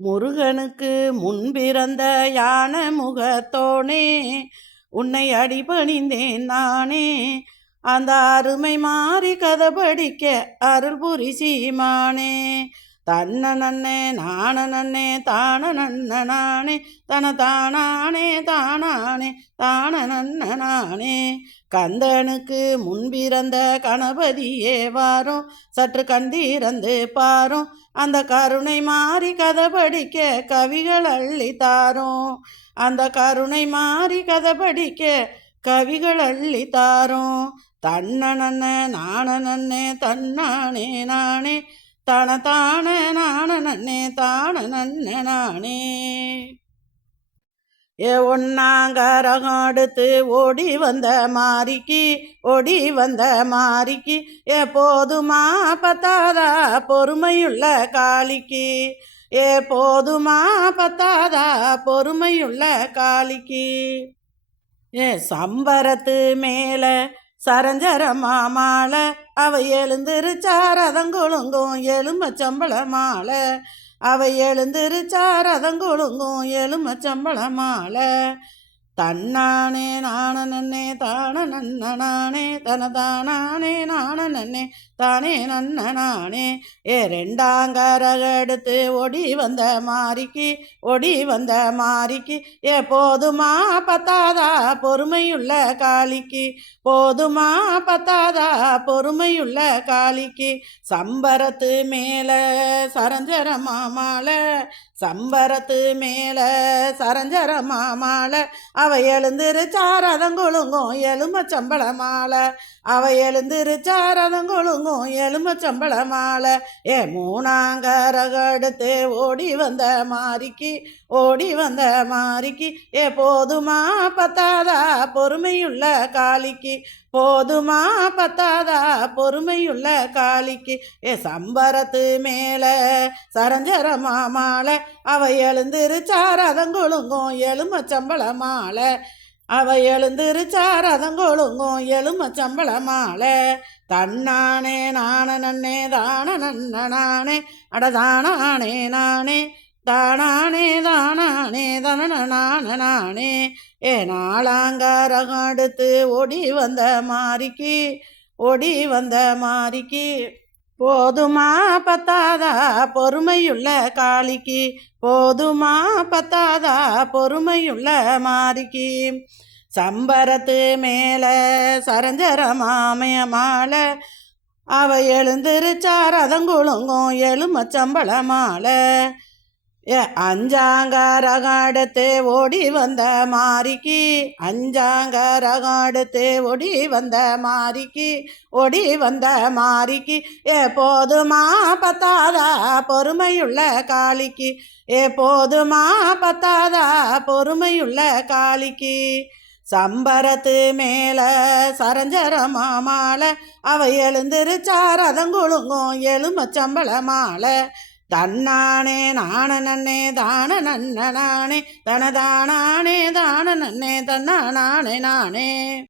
முருகனுக்கு முன்பிறந்த யான முகத்தோனே உன்னை அடிபணிந்தேன் நானே. அந்த அருமை மாறி கதை படிக்க அருள் புரி சீமானே. தன்ன நன்னே நான நன்னே தான நன்ன நானே தன தானானே தானானே தான நன்ன நானே கந்தனுக்கு முன்பிறந்த கணபதியே வாரும் சற்று கண்டிறந்து பாரும் அந்த கருணை மாறி கதை படிக்க கவிகள் அள்ளி அந்த கருணை மாறி கதை படிக்க கவிகள் அள்ளி தாரும் தன்ன நன்ன நான நன்னே தன்னானே நானே தன தான நான நன்னே தான நன்ன நானே. ஏ ஒன்னாங்கரகம் அடுத்து ஓடி வந்த மாரிக்கு ஓடி வந்த மாரிக்கு ஏ போதுமா பத்தாதா பொறுமையுள்ள காளிக்கு. ஏ போதுமா பத்தாதா பொறுமையுள்ள காளிக்கு. ஏ சம்பரத்து மேலே சரஞ்சரமா மாலை அவ எழுந்திருச்சா ரதங்குழுங்கும் எலும்பச்சம்பள மாலை அவ எழுந்திருச்சா ரதங்குழுங்கும் எலும்பச்சம்பள மாலை தன்னானே நான நன்னே தான நன்ன நானே தன தானானே நான நன்னே தானே நன்ன நானே ஏ ரெண்டாங்கரக எடுத்து ஒடி வந்த மாரிக்கு ஒடி வந்த மாரிக்கு ஏ போதுமா பத்தாதா பொறுமையுள்ள காளிக்கு போதுமா பத்தாதா பொறுமையுள்ள காளிக்கு. சம்பரத்து மேலே சரஞ்சர மாமால சம்பரத்து மேலே சரஞ்சர மாமால அவ எழுந்திருச்சா ரதங்கொழுங்கும் எலும சம்பள மாலை அவ எழுந்திருச்சா ரதங்கொழுங்கும் எலும சம்பள மாலை ஏ மூணாங்கரகடுத்து ஓடி வந்த மாரிக்கு ஓடி வந்த மாரிக்கு ஏ போதுமா பத்தாதா பொறுமையுள்ள காளிக்கு போதுமா பத்தாதா பொறுமையுள்ள காளிக்கு ஏ சம்பரத்து மேலே சரஞ்சர மாமாலை. அவ எழுந்திருச்சா ரதங்கொழுங்கும் எலும சம்பள மாலை அவ எழுந்திருச்சார் அதங்கொழுங்கும் எலும சம்பள மாலை. தன்னானே நான நன்னே தான நன்ன நானே. அடதானானே நானே. தானானே தானானே தன நான நானே. ஏ நாளாங்காரகம் அடுத்து ஓடி வந்த மாரிக்கு ஓடி வந்த மாரிக்கு. போதுமா பத்தாதா பொறுமையுள்ள காளிக்கு? போதுமா பத்தாதா பொறுமையுள்ள மாரிக்கு? சம்பரத்து மேலே சரஞ்சர மாமய மாலை அவ எழுந்திருச்சா அதங்குழுங்கும் எலுமச்சம்பள மாலை. அஞ்சாங்கரகாடத்து ஓடி வந்த மாரிக்கு அஞ்சாங்கரகாடத்து ஓடி வந்த மாரிக்கு ஓடி வந்த மாரிக்கு ஏ போதுமா பத்தாதா பொறுமையுள்ள காளிக்கு ஏ போதுமா பத்தாதா பொறுமையுள்ள காளிக்கு. சம்பரத்து மேல சரஞ்சர மாலை அவ எழுந்திருச்சா ரதங்குழுங்கும் எலுமச்சம்பள மாலை தன்னானே நான நன்னே தான நன்ன நானே தனதானானே தான நன்னே தன்னா நானே நானே.